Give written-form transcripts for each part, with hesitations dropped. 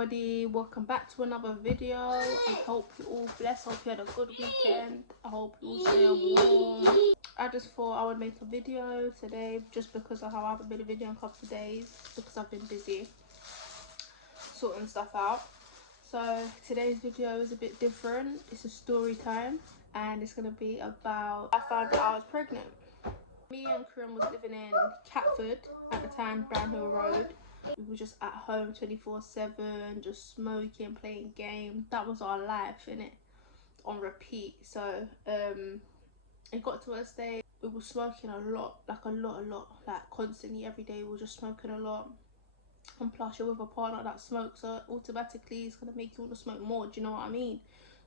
everybody, welcome back to another video. I hope you all blessed. Hope you had a good weekend. I hope you all stay warm. I just thought I would make a video today just because of how I haven't made a video in a couple of days because I've been busy sorting stuff out. So today's video is a bit different. It's a story time and it's going to be about I found out I was pregnant. Me and Karim was living in Catford at the time, Brownhill Road. We were just at home 24/7, just smoking, playing games. That was our life, innit? On repeat. So it got to a stage we were smoking a lot, like constantly every day. We were just smoking a lot. And plus you're with a partner that smokes, so automatically it's gonna make you want to smoke more. Do you know what I mean?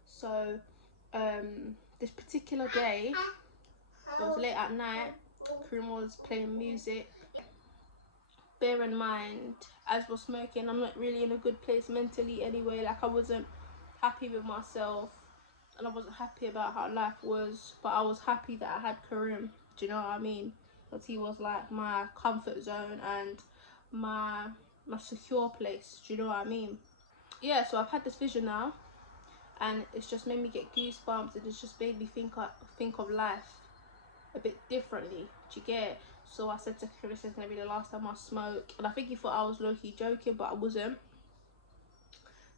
So this particular day, it was late at night. Karim was playing music. Bear in mind, as we're smoking, I'm not really in a good place mentally anyway. Like, I wasn't happy with myself and I wasn't happy about how life was, but I was happy that I had Karim. Do you know what I mean? Because he was like my comfort zone and my secure place. Do you know what I mean? Yeah, so I've had this vision now and it's just made me get goosebumps, and it's just made me think of life a bit differently. Do you get it? So I said to Chris, this is gonna be the last time I smoke, and I think he thought I was low-key joking, but I wasn't.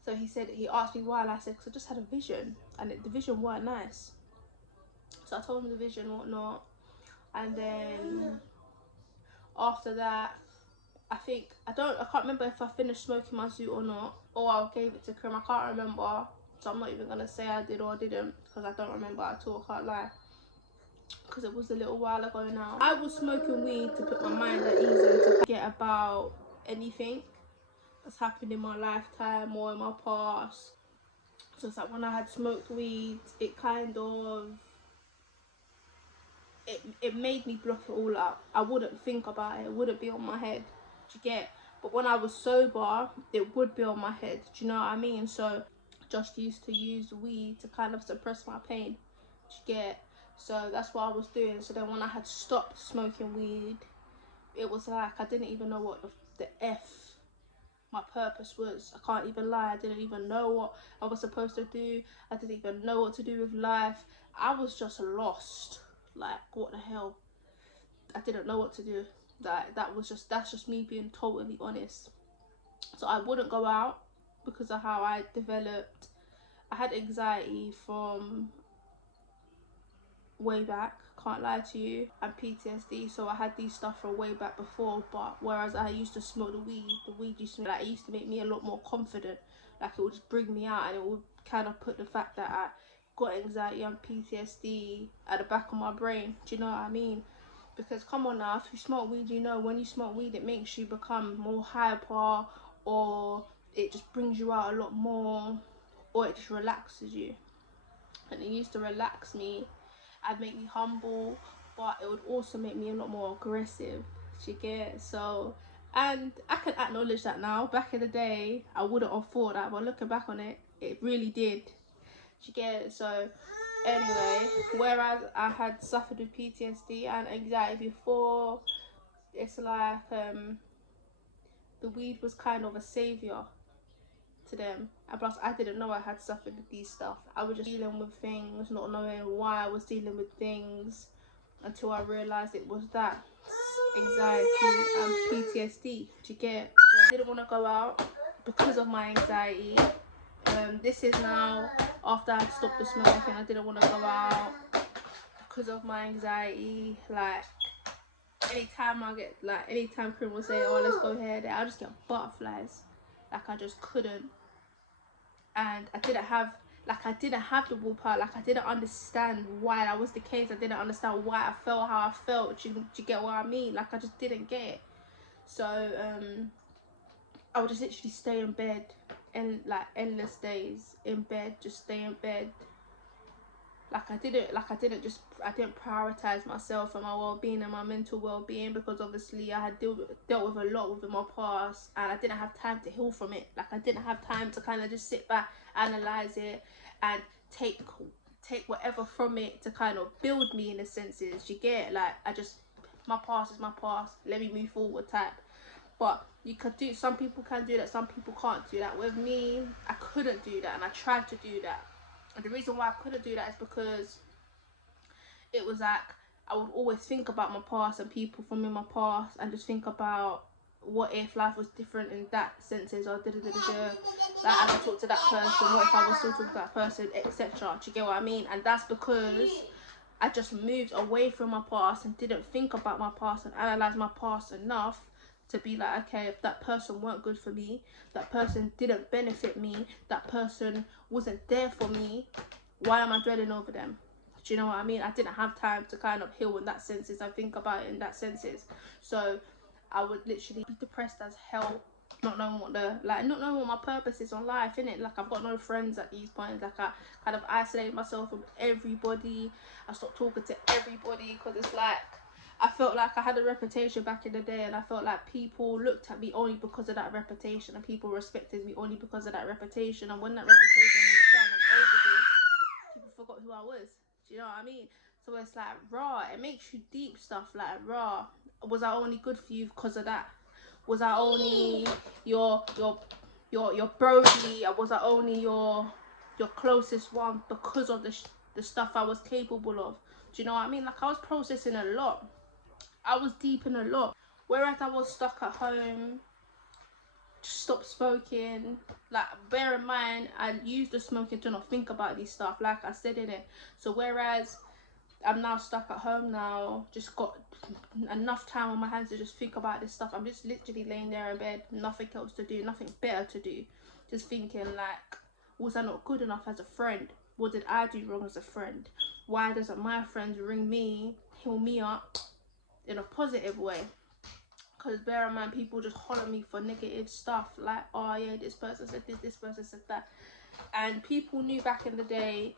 So he asked me why, and I said because I just had a vision and the vision weren't nice. So I told him the vision and whatnot, and then after that I can't remember if I finished smoking my Zoot or not, or I gave it to Karim. I can't remember, so I'm not even gonna say I did or I didn't because I don't remember at all. I can't lie, because it was a little while ago now. I was smoking weed to put my mind at ease and to forget about anything that's happened in my lifetime or in my past. So it's like when I had smoked weed, it kind of it made me block it all out. I wouldn't think about it. It wouldn't be on my head. Do you get? But when I was sober, it would be on my head. Do you know what I mean? So just used to use weed to kind of suppress my pain. Do you get? So that's what I was doing. So then when I had stopped smoking weed, it was like I didn't even know what the F my purpose was. I can't even lie. I didn't even know what I was supposed to do. I didn't even know what to do with life. I was just lost. Like, what the hell? I didn't know what to do. Like, that's just me being totally honest. So I wouldn't go out because of how I developed. I had anxiety from way back, can't lie to you, and PTSD. So I had these stuff from way back before, but whereas I used to smoke the weed used to, like, it used to make me a lot more confident. Like, it would just bring me out, and it would kind of put the fact that I got anxiety and PTSD at the back of my brain. Do you know what I mean? Because come on now, if you smoke weed, you know when you smoke weed it makes you become more hyper, or it just brings you out a lot more, or it just relaxes you. And it used to relax me and make me humble, but it would also make me a lot more aggressive. Do you get? So, and I can acknowledge that now. Back in the day I wouldn't have thought that, but looking back on it, it really did. Do you get? So anyway, whereas I had suffered with PTSD and anxiety before, it's like the weed was kind of a savior to them. And plus I didn't know I had suffered with these stuff. I was just dealing with things, not knowing why I was dealing with things, until I realized it was that anxiety and PTSD. Do you get? So I didn't want to go out because of my anxiety. This is now after I stopped the smoking. I didn't want to go out because of my anxiety. Like, anytime Karim will say, oh, let's go here, there, I just get butterflies. Like, I just couldn't. And I didn't have the willpower. Like, I didn't understand why that was the case. I didn't understand why I felt how I felt. Do you get what I mean? Like, I just didn't get it. So I would just literally stay in bed, and like endless days in bed, just stay in bed. I didn't prioritize myself and my well-being and my mental well-being, because obviously I had dealt with a lot within my past, and I didn't have time to heal from it. Like, I didn't have time to kind of just sit back, analyze it, and take whatever from it to kind of build me in a senses. You get? Like, my past is my past, let me move forward type. But you could do, some people can do that, some people can't do that. With me, I couldn't do that, and I tried to do that. And the reason why I couldn't do that is because it was like I would always think about my past and people from in my past, and just think about what if life was different in that senses, or like as I talk to that person, what if I was still talking to that person, etc. Do you get what I mean? And that's because I just moved away from my past and didn't think about my past and analyze my past enough to be like, okay, if that person weren't good for me, that person didn't benefit me, that person wasn't there for me, why am I dwelling over them? Do you know what I mean? I didn't have time to kind of heal in that senses and think about it in that senses. So I would literally be depressed as hell, not knowing what my purpose is on life, innit? Like, I've got no friends at these points. Like, I kind of isolated myself from everybody. I stopped talking to everybody because it's like, I felt like I had a reputation back in the day, and I felt like people looked at me only because of that reputation, and people respected me only because of that reputation. And when that reputation was done and over with, people forgot who I was. Do you know what I mean? So it's like, raw, it makes you deep stuff like, raw, was I only good for you because of that? Was I only your brody? Was I only your closest one because of the stuff I was capable of? Do you know what I mean? Like, I was processing a lot. I was deep in a lot. Whereas I was stuck at home, stop smoking. Like, bear in mind, I used the smoking to not think about these stuff, like I said in it. So whereas I'm now stuck at home now, just got enough time on my hands to just think about this stuff. I'm just literally laying there in bed, nothing else to do, nothing better to do. Just thinking like, was I not good enough as a friend? What did I do wrong as a friend? Why doesn't my friends ring me, heal me up in a positive way? Because bear in mind, people just holler me for negative stuff, like, oh yeah, this person said this person said that. And people knew back in the day,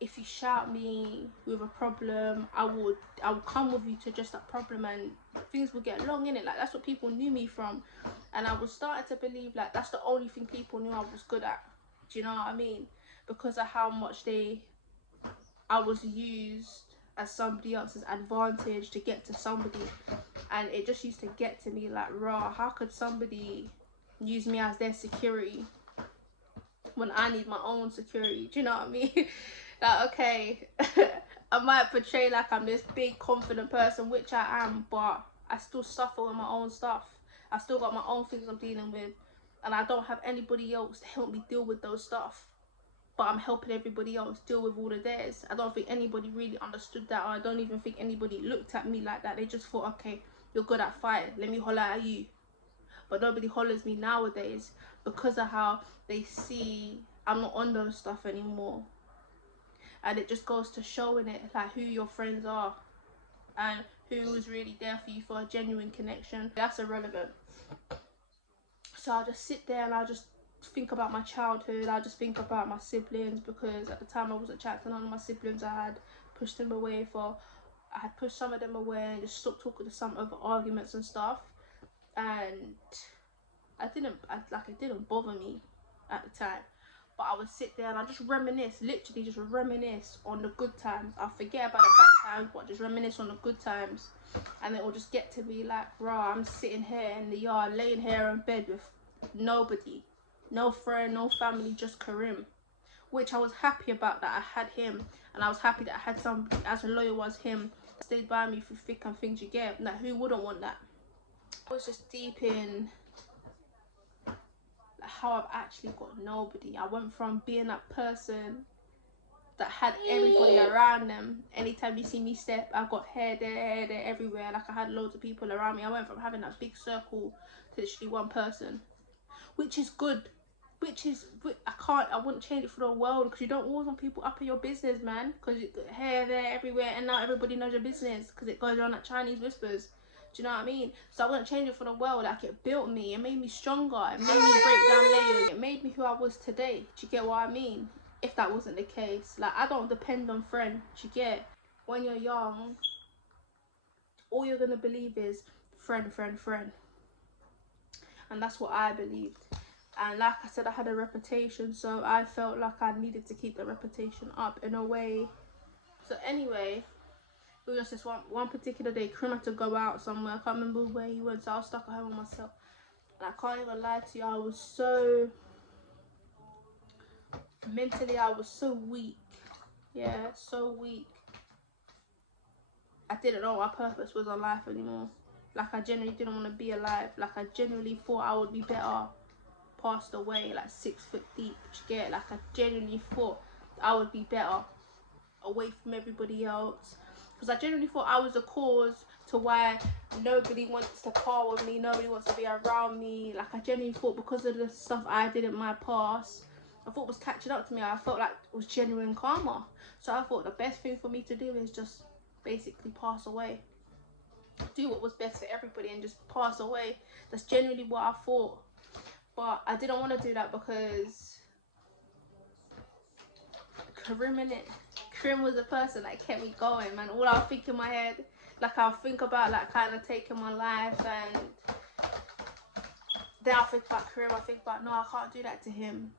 if you shout me with a problem, I will come with you to just that problem, and things will get long in it. Like, that's what people knew me from. And I was starting to believe like that's the only thing people knew I was good at. Do you know what I mean? Because of how much I was used as somebody else's advantage to get to somebody. And it just used to get to me like, raw, how could somebody use me as their security when I need my own security? Do you know what I mean? Like, okay, I might portray like I'm this big confident person, which I am, but I still suffer with my own stuff. I still got my own things I'm dealing with, and I don't have anybody else to help me deal with those stuff, but I'm helping everybody else deal with all of theirs. I don't think anybody really understood that, or I don't even think anybody looked at me like that. They just thought, okay, you're good at fighting, let me holler at you. But nobody hollers me nowadays because of how they see I'm not on those stuff anymore. And it just goes to showing it, like, who your friends are and who is really there for you for a genuine connection. That's irrelevant. So I'll just sit there and I'll just think about my childhood. I'll just think about my siblings, because at the time I wasn't chatting to none of my siblings. I had pushed some of them away and just stopped talking to some over arguments and stuff. And it didn't bother me at the time. But I would sit there and I just reminisce, literally just reminisce on the good times. I'll forget about the bad times, but just reminisce on the good times. And it will just get to me like, rah, I'm sitting here in the yard, laying here in bed with nobody. No friend, no family, just Karim. Which I was happy about that I had him. And I was happy that I had somebody as loyal as him that stayed by me through thick and things, you get. Like, who wouldn't want that? I was just deep in how I've actually got nobody. I went from being that person that had everybody around them. Anytime you see me step, I've got hair there, everywhere. Like, I had loads of people around me. I went from having that big circle to literally one person, which is good. I wouldn't change it for the world, because you don't always want people up in your business, man. Because you got hair there everywhere, and now everybody knows your business because it goes around like Chinese whispers. Do you know what I mean? So I wouldn't change it for the world. Like, it built me, it made me stronger, it made me break down layers, it made me who I was today. Do you get what I mean? If that wasn't the case, like, I don't depend on friends. Do you get? When you're young, all you're gonna believe is friend. And that's what I believed. And like I said, I had a reputation, so I felt like I needed to keep the reputation up in a way. So anyway, was just this one particular day. Karim had to go out somewhere. I can't remember where he went, so I was stuck at home with myself. And I can't even lie to you, I was so mentally, I was so weak. Yeah, so weak. I didn't know my purpose was on life anymore. Like, I genuinely didn't want to be alive. Like, I genuinely thought I would be better passed away, like 6 foot deep. You get it? Like, I genuinely thought I would be better away from everybody else. Because I genuinely thought I was the cause to why nobody wants to par with me, nobody wants to be around me. Like, I genuinely thought because of the stuff I did in my past, I thought was catching up to me. I felt like it was genuine karma. So I thought the best thing for me to do is just basically pass away. Do what was best for everybody and just pass away. That's genuinely what I thought. But I didn't want to do that because Karim was the person that kept me going, man. All I'll think in my head, like I'll think about like kind of taking my life, and then I'll think about Karim. I think about, no, I can't do that to him.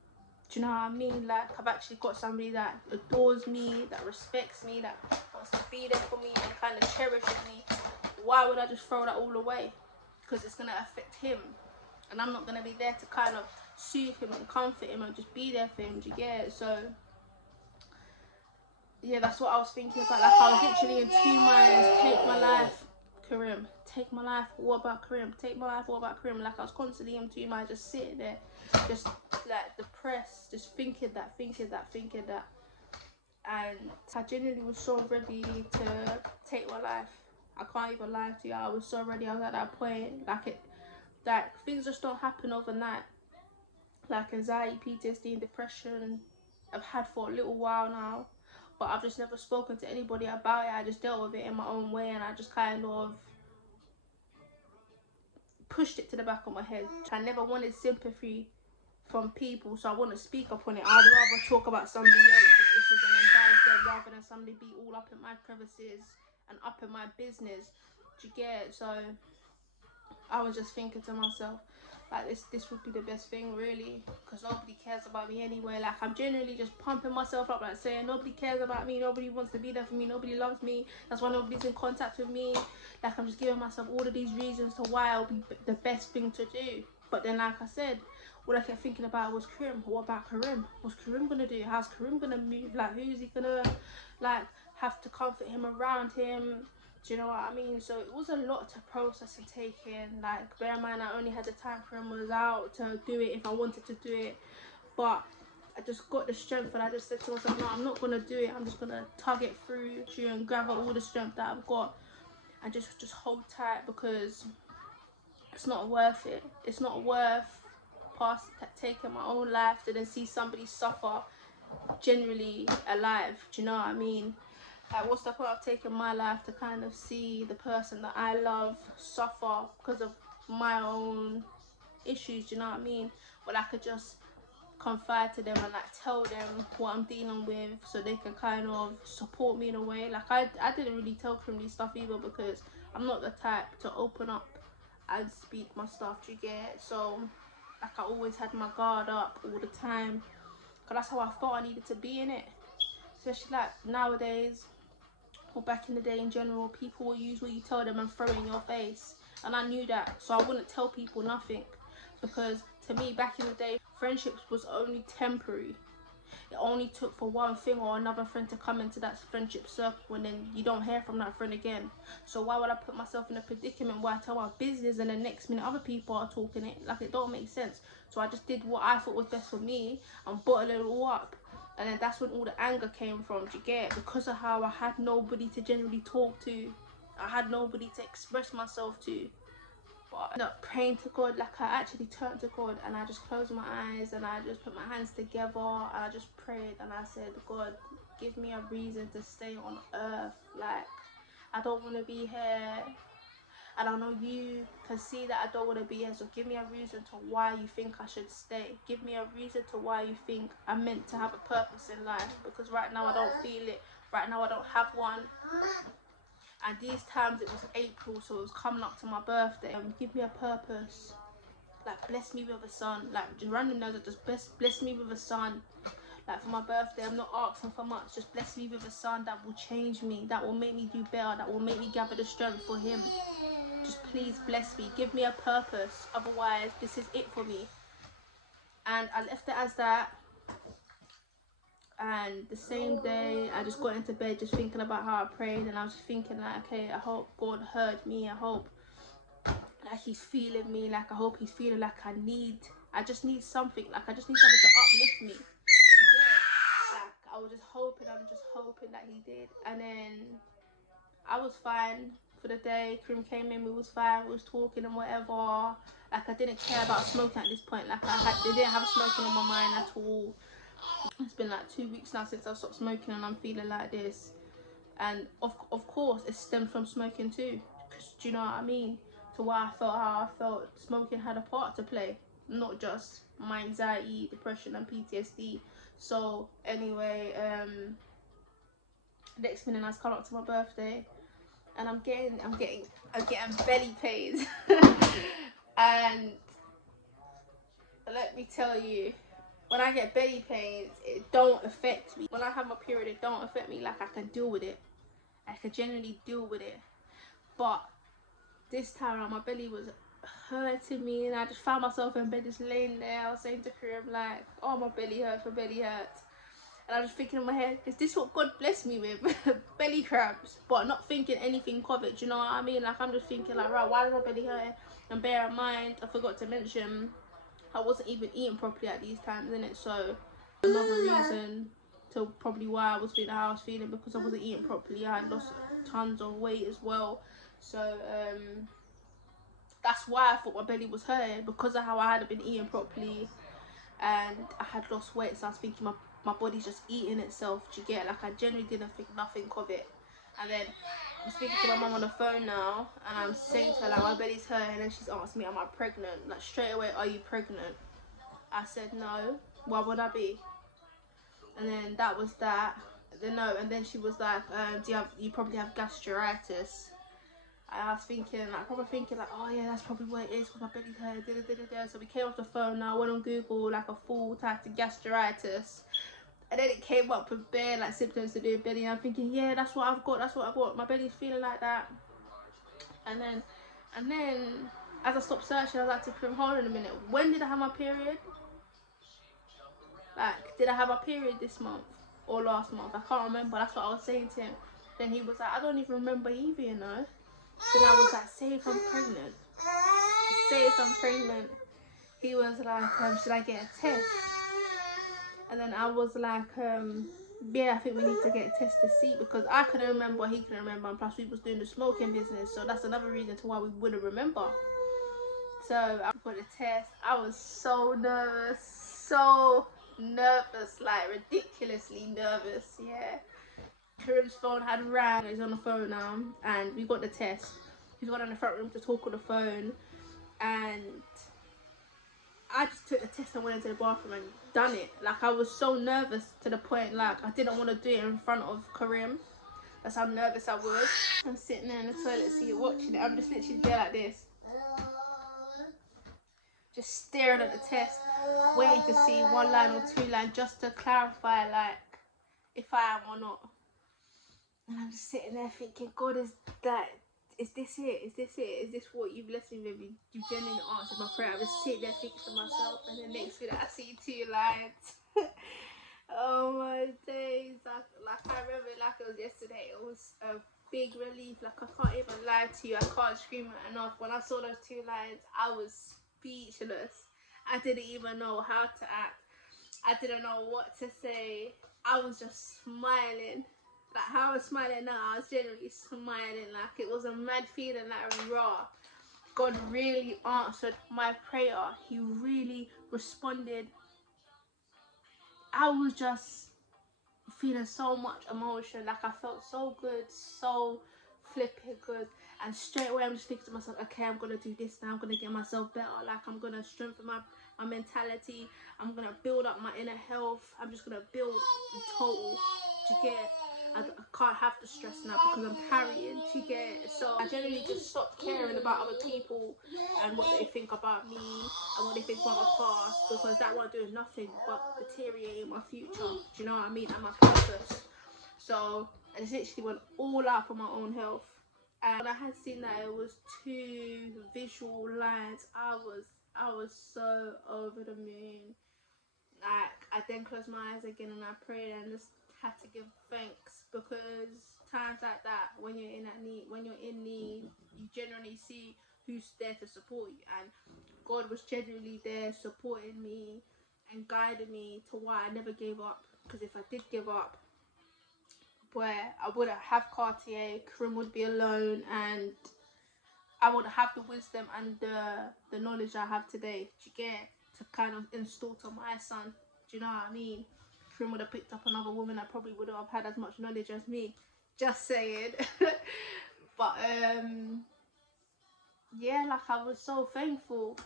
Do you know what I mean? Like, I've actually got somebody that adores me, that respects me, that wants to be there for me and kind of cherishes me. Why would I just throw that all away? Because it's going to affect him. And I'm not going to be there to kind of soothe him and comfort him and just be there for him. Do you get it? So, yeah, that's what I was thinking about. Like, I was literally in two minds. Take my life, Karim. Take my life. What about Karim? Take my life. What about Karim? Like, I was constantly in two minds, just sitting there, just like depressed, just thinking that. And I genuinely was so ready to take my life. I can't even lie to you. I was so ready. I was at that point. Like things just don't happen overnight. Like anxiety, PTSD, and depression, I've had for a little while now, but I've just never spoken to anybody about it. I just dealt with it in my own way, and I just kind of pushed it to the back of my head. I never wanted sympathy from people, so I want to speak up on it. I'd rather talk about somebody else's issues and advise them rather than somebody be all up in my crevices and up in my business. Do you get it? So I was just thinking to myself, like, this would be the best thing, really, because nobody cares about me anyway. Like, I'm generally just pumping myself up, like saying nobody cares about me, nobody wants to be there for me, nobody loves me, that's why nobody's in contact with me. Like, I'm just giving myself all of these reasons to why it'll be the best thing to do. But then, like I said, what I kept thinking about was Karim. What about Karim? What's Karim gonna do? How's Karim gonna move? Like, who's he gonna like have to comfort him around him? Do you know what I mean? So it was a lot to process and take in. Like, bear in mind, I only had the time Karim was out to do it if I wanted to do it. But I just got the strength, and I just said to myself, no, I'm not gonna do it. I'm just gonna tug it through and gather all the strength that I've got and just hold tight, because it's not worth it. It's not worth taking my own life to then see somebody suffer generally alive. Do you know what I mean? Like, what's the point of taking my life to kind of see the person that I love suffer because of my own issues? Do you know what I mean? But I could just confide to them and like tell them what I'm dealing with, so they can kind of support me in a way. Like, I didn't really tell Karim these stuff either, because I'm not the type to open up and speak my stuff. Do you get it? So like, I always had my guard up all the time, because that's how I thought I needed to be in it. Especially like nowadays, or back in the day in general, people will use what you tell them and throw it in your face. And I knew that, so I wouldn't tell people nothing, because to me, back in the day, friendships was only temporary. It only took for one thing or another friend to come into that friendship circle, and then you don't hear from that friend again. So why would I put myself in a predicament where I tell my business and the next minute other people are talking it? Like, it don't make sense. So I just did what I thought was best for me and bottled it all up. And then that's when all the anger came from. Do you get it? Because of how I had nobody to generally talk to, I had nobody to express myself to. But I ended up praying to God. Like, I actually turned to God and I just closed my eyes and I just put my hands together and I just prayed and I said, God, give me a reason to stay on earth. Like, I don't want to be here. And I know you can see that I don't want to be here, so give me a reason to why you think I should stay. Give me a reason to why you think I'm meant to have a purpose in life, because right now I don't feel it. Right now I don't have one. And these times, it was April, so it was coming up to my birthday. Give me a purpose. Like, bless me with a son. Like, just random notes, just bless me with a son. Like for my birthday, I'm not asking for much. Just bless me with a son that will change me, that will make me do better, that will make me gather the strength for him. Just please bless me, give me a purpose. Otherwise, this is it for me. And I left it as that. And the same day, I just got into bed just thinking about how I prayed, and I was just thinking like, okay, I hope God heard me. I hope like he's feeling me. Like I hope he's feeling like I just need something. Like I just need something to uplift me. Like I was just hoping, I'm just hoping that he did. And then I was fine for the day. Karim came in, we was fine, we was talking and whatever. Like I didn't care about smoking at this point. Like they didn't have smoking on my mind at all. It's been like 2 weeks now since I stopped smoking, and I'm feeling like this. And of course it stemmed from smoking too, because do you know what I mean, to why I felt how I felt. Smoking had a part to play, not just my anxiety, depression and PTSD. So anyway, next minute I was coming up to my birthday, and I'm getting belly pains. And let me tell you, when I get belly pains, it don't affect me. When I have my period, it don't affect me. Like I can deal with it. I could generally deal with it. But this time around, my belly was hurting me, and I just found myself in bed just laying there. I was saying to Karim like, oh, my belly hurts, my belly hurts. And I was thinking in my head, is this what God blessed me with? Belly cramps. But not thinking anything of it, do you know what I mean? Like I'm just thinking like, right, why is my belly hurting? And bear in mind, I forgot to mention, I wasn't even eating properly at these times, innit? So another reason to probably why I was feeling how I was feeling, because I wasn't eating properly. I had lost tons of weight as well. So that's why I thought my belly was hurting, because of how I hadn't been eating properly and I had lost weight. So I was thinking my body's just eating itself. Do you get it? Like I genuinely didn't think nothing of it. And then I'm speaking to my mum on the phone now, and I'm saying to her like, my belly's hurting, and she's asked me, am I pregnant? Like straight away, are you pregnant? I said no. Why would I be? And then that was that. Then no, and then she was like, you probably have gastritis. I was thinking, like, probably thinking like, oh yeah, that's probably what it is, because my belly's hurt. So we came off the phone now, went on Google, like a full type of gastritis. And then it came up with bare like symptoms to do with belly, and I'm thinking, yeah, that's what I've got, my belly's feeling like that. And then as I stopped searching, I was like to Karim, hold on a minute, when did I have my period? Like, did I have a period this month or last month? I can't remember. That's what I was saying to him. Then he was like, I don't even remember either, you know. Then I was like, say if I'm pregnant. Say if I'm pregnant. He was like, should I get a test? And then I was like, yeah, I think we need to get a test to see, because I couldn't remember, he couldn't remember, and plus we was doing the smoking business, so that's another reason to why we wouldn't remember. So I got a test. I was so nervous, like ridiculously nervous. Yeah, Karim's phone had rang. He's on the phone now, and we got the test. He's gone in the front room to talk on the phone, and I just took the test and went into the bathroom and done it. Like I was so nervous to the point like I didn't want to do it in front of Karim. That's how nervous I was. I'm sitting there in the toilet seat watching it. I'm just literally there like this, just staring at the test, waiting to see one line or two lines just to clarify like if I am or not. And I'm just sitting there thinking, God, is this it? Is this it? Is this what you've blessed me with? You genuinely answered my prayer. I just sit there thinking to myself, and then next minute I see 2 lines. Oh my days. Like I remember it like it was yesterday. It was a big relief. Like I can't even lie to you. I can't scream it enough. When I saw those 2 lines, I was speechless. I didn't even know how to act. I didn't know what to say. I was just smiling. Like how I was smiling now, I was genuinely smiling. Like it was a mad feeling, like raw. God really answered my prayer. He really responded. I was just feeling so much emotion. Like I felt so good, so flipping good. And straight away I'm just thinking to myself, okay, I'm gonna do this now. I'm gonna get myself better. Like I'm gonna strengthen my mentality. I'm gonna build up my inner health. I'm just gonna build the total. Do you get it? can't have the stress now because I'm carrying. Do you get it? So I generally just stopped caring about other people and what they think about me and what they think about my past, because that won't do nothing but deteriorating my future. Do you know what I mean? And my purpose. So I just literally went all out for my own health. And when I had seen that it was 2 visual lines, I was so over the moon. Like, I then closed my eyes again and I prayed and just had to give thanks, because times like that, when you're in need, you generally see who's there to support you, and God was genuinely there supporting me and guiding me to why I never gave up. Because if I did give up, where I wouldn't have Cartier, Karim would be alone, and I would have the wisdom and the knowledge I have today, do you get, to kind of install to my son. Do you know what I mean? Karim would have picked up another woman that probably wouldn't have had as much knowledge as me. Just saying. But yeah, like, I was so thankful.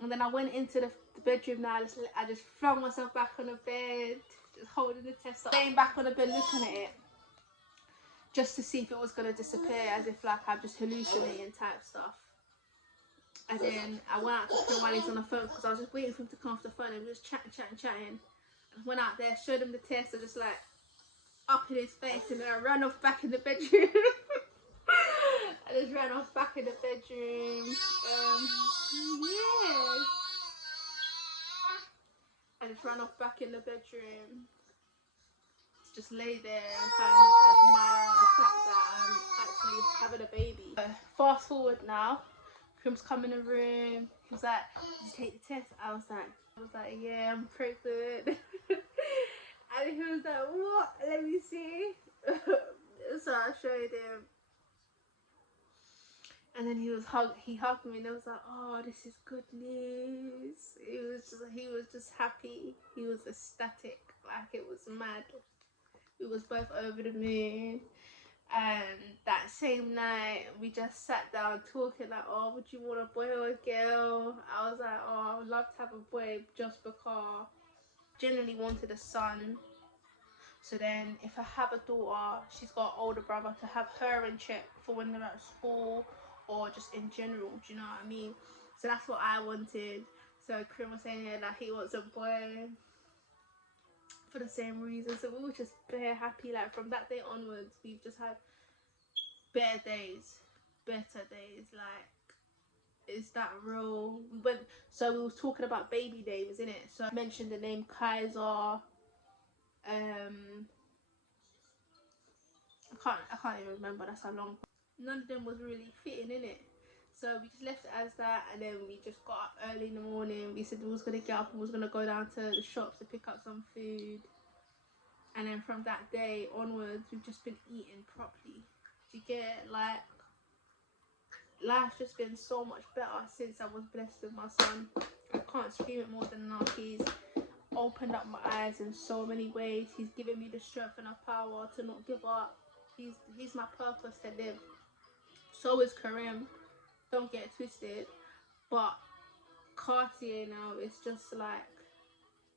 And then I went into the bedroom now. I just flung myself back on the bed, just holding the test up, laying back on the bed looking at it, just to see if it was going to disappear, as if like I'm just hallucinating type stuff. And then I went out to Karim while he's on the phone, because I was just waiting for him to come off the phone, and we were just chatting. And went out there, showed him the test, and just like up in his face, and then I ran off back in the bedroom. I just ran off back in the bedroom. Yeah. I just ran off back in the bedroom. Just lay there and kind of admire the fact that I'm actually having a baby. Fast forward now, Karim's come in the room. He was like, "Did you take the test?" I was like, "Yeah, I'm pregnant." And he was like, "What? Let me see." So I showed him. And then he hugged me, and it was like, "Oh, this is good news." He was just happy. He was ecstatic, like it was mad. We was both over the moon. And that same night, we just sat down talking like, "Oh, would you want a boy or a girl?" I was like, "Oh, I would love to have a boy, just because I generally wanted a son. So then if I have a daughter, she's got an older brother, to have her in check for when they're at school or just in general, do you know what I mean?" So that's what I wanted. So Karim was saying, yeah, that he wants a boy for the same reason. So we were just bare happy. Like, from that day onwards, we've just had better days. Like, is that real? So we was talking about baby names, innit? So I mentioned the name Kaiser. I can't even remember. That's how long. None of them was really fitting in it. So we just left it as that, and then we just got up early in the morning. We said we was gonna get up and was gonna go down to the shops to pick up some food. And then from that day onwards, we've just been eating properly. Do you get, like, life's just been so much better since I was blessed with my son. I can't scream it more than enough. He's opened up my eyes in so many ways. He's given me the strength and the power to not give up. He's my purpose to live. So is Karim. Don't get it twisted. But Cartier now, it's just like,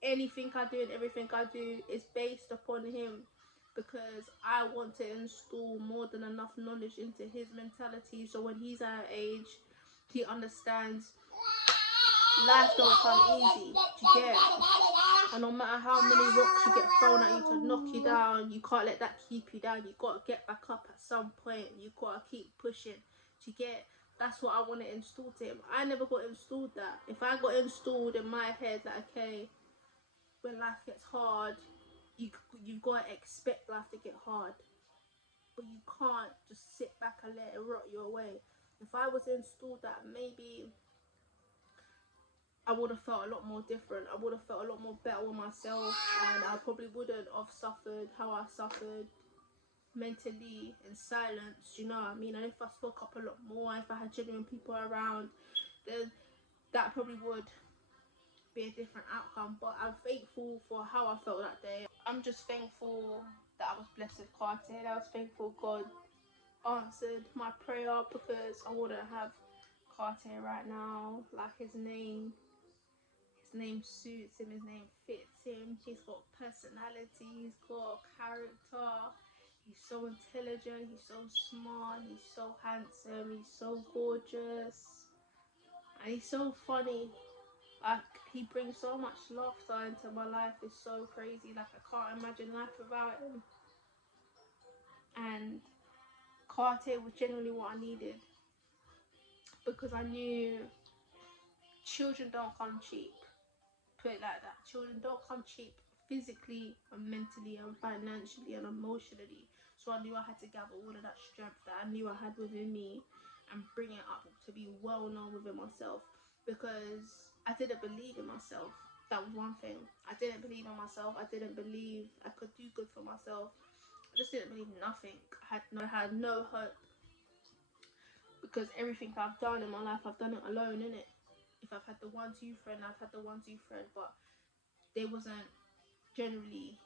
anything I do and everything I do is based upon him, because I want to install more than enough knowledge into his mentality, so when he's our age, he understands life don't come easy. Do you get it? And no matter how many rocks you get thrown at you to knock you down, you can't let that keep you down. You gotta get back up at some point. You gotta keep pushing. Do you get it? That's what I want to install to him. I never got installed that. If I got installed in my head that, okay, when life gets hard, you've got to expect life to get hard, but you can't just sit back and let it rot you away. If I was installed that, maybe I would have felt a lot more different. I would have felt a lot more better with myself, and I probably wouldn't have suffered how I suffered mentally in silence, you know what I mean? And if I spoke up a lot more, if I had genuine people around, then that probably would be a different outcome. But I'm thankful for how I felt that day. I'm just thankful that I was blessed with Cartier. I was thankful God answered my prayer, because I wouldn't have Cartier right now. Like, his name suits him, his name fits him. He's got personality, he's got character, He's so intelligent, he's so smart, he's so handsome, he's so gorgeous, and he's so funny. Like, he brings so much laughter into my life. It's so crazy. Like, I can't imagine life without him. And Cartier was generally what I needed, because I knew children don't come cheap. Put it like that. Children don't come cheap, physically and mentally and financially and emotionally. So I knew I had to gather all of that strength that I knew I had within me and bring it up to be well known within myself, because I didn't believe in myself. That was one thing. I didn't believe in myself. I didn't believe I could do good for myself. I just didn't believe nothing. I had no hope, because everything I've done in my life, I've done it alone, innit? If I've had the 1-2 friend, I've had the 1-2 friend, but they wasn't generally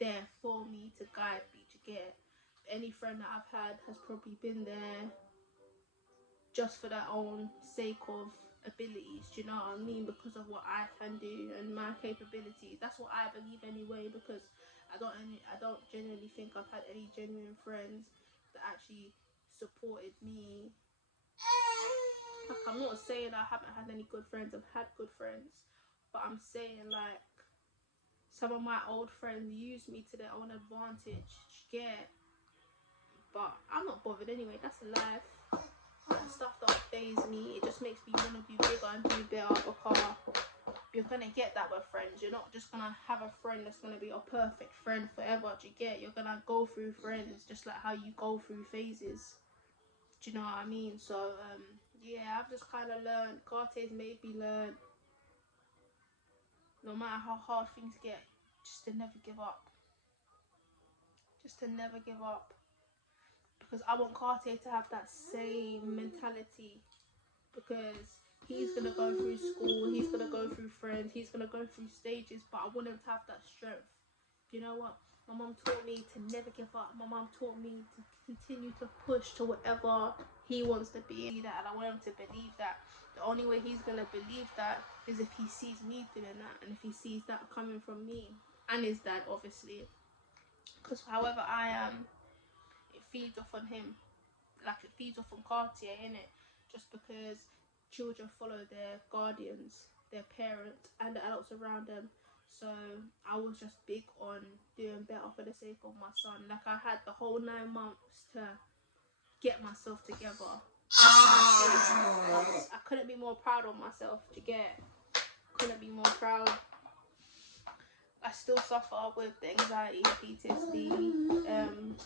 there for me to guide me to get. Any friend that I've had has probably been there just for their own sake of abilities, do you know what I mean? Because of what I can do and my capabilities. That's what I believe anyway, because I don't genuinely think I've had any genuine friends that actually supported me. Like, I'm not saying I haven't had any good friends. I've had good friends, but I'm saying, like, some of my old friends use me to their own advantage. Yeah, but I'm not bothered anyway. That's life. That stuff don't faze me. It just makes me want to do bigger and do better, because you're gonna get that with friends. You're not just gonna have a friend that's gonna be a perfect friend forever. Do you get? You're gonna go through friends just like how you go through phases. Do you know what I mean? So yeah, I've just kind of learned. Cartier's made me learn, no matter how hard things get, just to never give up. Just to never give up. Because I want Cartier to have that same mentality, because he's gonna go through school, he's gonna go through friends, he's gonna go through stages, but I want him to have that strength. You know what? My mum taught me to never give up. My mum taught me to continue to push to whatever he wants to be. That, and I want him to believe that. The only way he's gonna believe that is if he sees me doing that, and if he sees that coming from me and his dad, obviously. Because however I am, it feeds off on him. Like, it feeds off on Cartier, innit? Just because children follow their guardians, their parents, and the adults around them. So I was just big on doing better for the sake of my son. Like, I had the whole 9 months to get myself together. I couldn't be more proud of myself. To get, couldn't be more proud. I still suffer with the anxiety, PTSD, and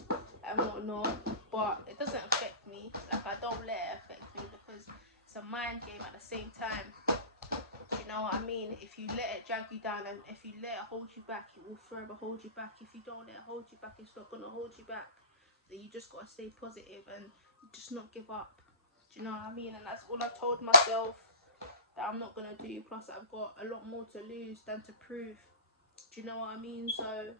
whatnot, but it doesn't affect me. Like, I don't let it affect me, because it's a mind game at the same time. You know what I mean? If you let it drag you down, and if you let it hold you back, it will forever hold you back. If you don't let it hold you back, it's not gonna hold you back. Then you just gotta stay positive and just not give up. Do you know what I mean? And that's all I've told myself that I'm not gonna do. Plus, I've got a lot more to lose than to prove. Do you know what I mean? So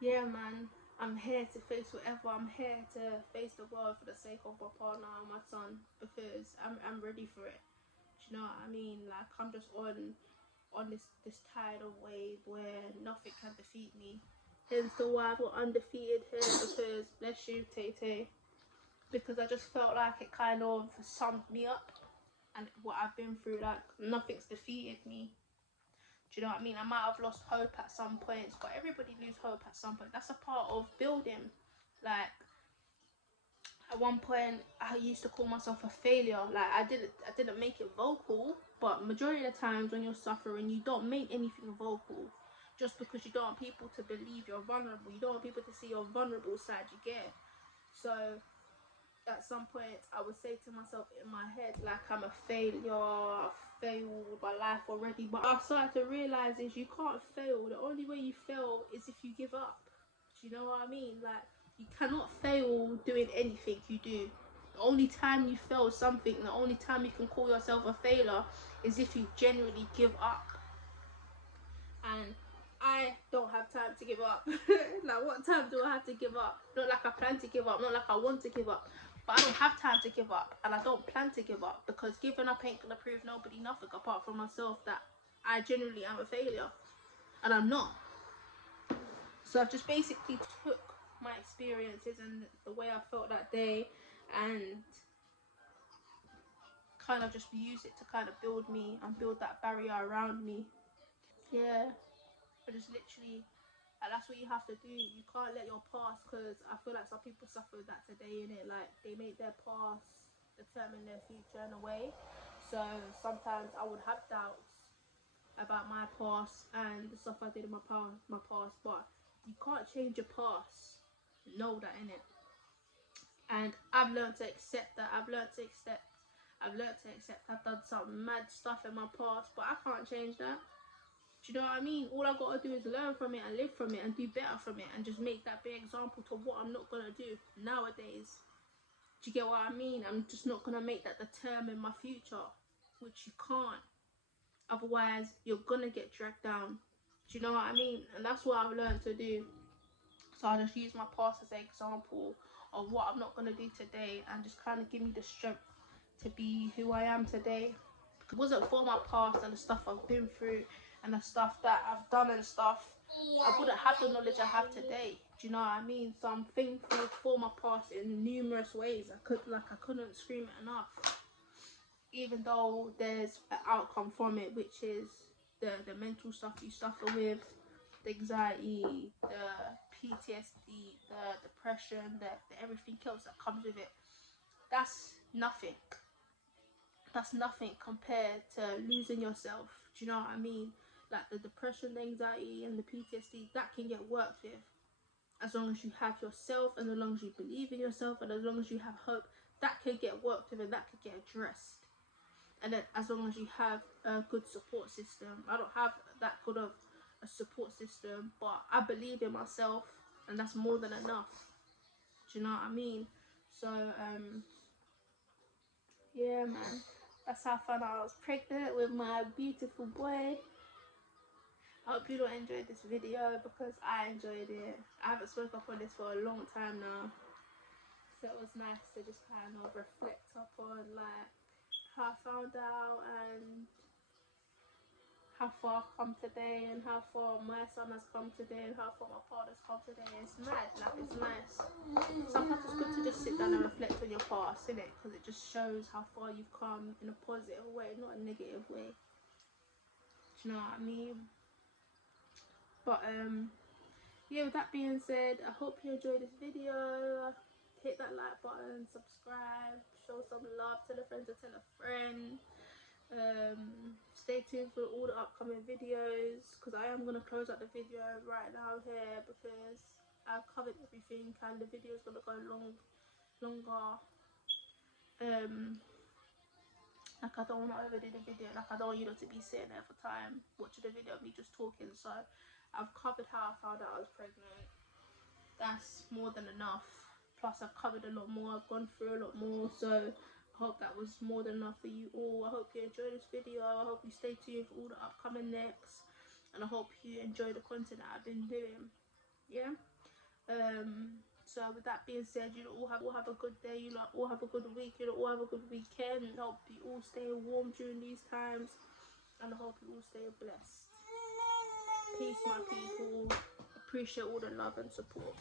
yeah, man, I'm here to face whatever. I'm here to face the world for the sake of my partner and my son, because I'm ready for it. Do you know what I mean? Like, I'm just on this tidal wave where nothing can defeat me. Hence the why I've got undefeated here, because bless you, Tay Tay. Because I just felt like it kind of summed me up, and what I've been through. Like, nothing's defeated me. Do you know what I mean? I might have lost hope at some points, but everybody loses hope at some point. That's a part of building. Like, at one point, I used to call myself a failure. Like, I didn't make it vocal, but majority of the times when you're suffering, you don't make anything vocal, just because you don't want people to believe you're vulnerable. You don't want people to see your vulnerable side. You get? So at some point, I would say to myself in my head, like, I'm a failure, I've failed my life already. But I started to realise is you can't fail. The only way you fail is if you give up. Do you know what I mean? Like, you cannot fail doing anything you do. The only time you fail something, the only time you can call yourself a failure, is if you genuinely give up. And I don't have time to give up. Like, what time do I have to give up? Not like I plan to give up, not like I want to give up, but I don't have time to give up, and I don't plan to give up, because giving up ain't gonna prove nobody nothing apart from myself that I genuinely am a failure, and I'm not. So I've just basically took my experiences and the way I felt that day, and kind of just use it to kind of build me and build that barrier around me. Yeah, I just literally, and that's what you have to do. You can't let your past, because I feel like some people suffer with that today, innit? Like, they make their past determine their future in a way. So sometimes I would have doubts about my past and the stuff I did in my past, but you can't change your past. Know that, innit? And I've learned to accept that. I've learned to accept I've done some mad stuff in my past, but I can't change that. Do you know what I mean? All I gotta do is learn from it and live from it and do better from it, and just make that big example to what I'm not gonna do nowadays. Do you get what I mean? I'm just not gonna make that determine my future, which you can't. Otherwise, you're gonna get dragged down. Do you know what I mean? And that's what I've learned to do. So I just use my past as an example of what I'm not gonna do today, and just kind of give me the strength to be who I am today. If it wasn't for my past and the stuff I've been through and the stuff that I've done and stuff, I wouldn't have the knowledge I have today. Do you know what I mean? So I'm thankful for my past in numerous ways. I couldn't scream it enough. Even though there's an outcome from it, which is the mental stuff you suffer with, the anxiety, the PTSD, the depression, the everything else that comes with it. That's nothing. That's nothing compared to losing yourself. Do you know what I mean? Like the depression, the anxiety, and the PTSD, that can get worked with. As long as you have yourself, and as long as you believe in yourself, and as long as you have hope, that can get worked with and that can get addressed. And then as long as you have a good support system. I don't have that good of a support system, but I believe in myself, and that's more than enough. Do you know what I mean? So yeah, man, that's how I found out I was pregnant with my beautiful boy. I hope you don't enjoy this video, because I enjoyed it. I haven't spoken up on this for a long time now, so it was nice to just kind of reflect upon like how I found out and how far I've come today, and how far my son has come today, and how far my partner's come today. It's mad, like, it's nice. Sometimes it's good to just sit down and reflect on your past, innit? Because it just shows how far you've come in a positive way, not a negative way. Do you know what I mean? But yeah, with that being said, I hope you enjoyed this video. Hit that like button, subscribe, show some love, tell a friend to tell a friend. Stay tuned for all the upcoming videos, because I am going to close out the video right now here, because I've covered everything and the video is going to go longer. Like, I don't want to overdo the video. Like, I don't want you not to be sitting there for time watching the video of me just talking. So I've covered how I found out I was pregnant. That's more than enough. Plus I've covered a lot more, I've gone through a lot more, so I hope that was more than enough for you all. I hope you enjoyed this video. I hope you stay tuned for all the upcoming next, and I hope you enjoy the content that I've been doing. Yeah. So with that being said, you all have a good day, you all have a good week, you all have a good weekend. I hope you all stay warm during these times, and I hope you all stay blessed. Peace, my people. Appreciate all the love and support.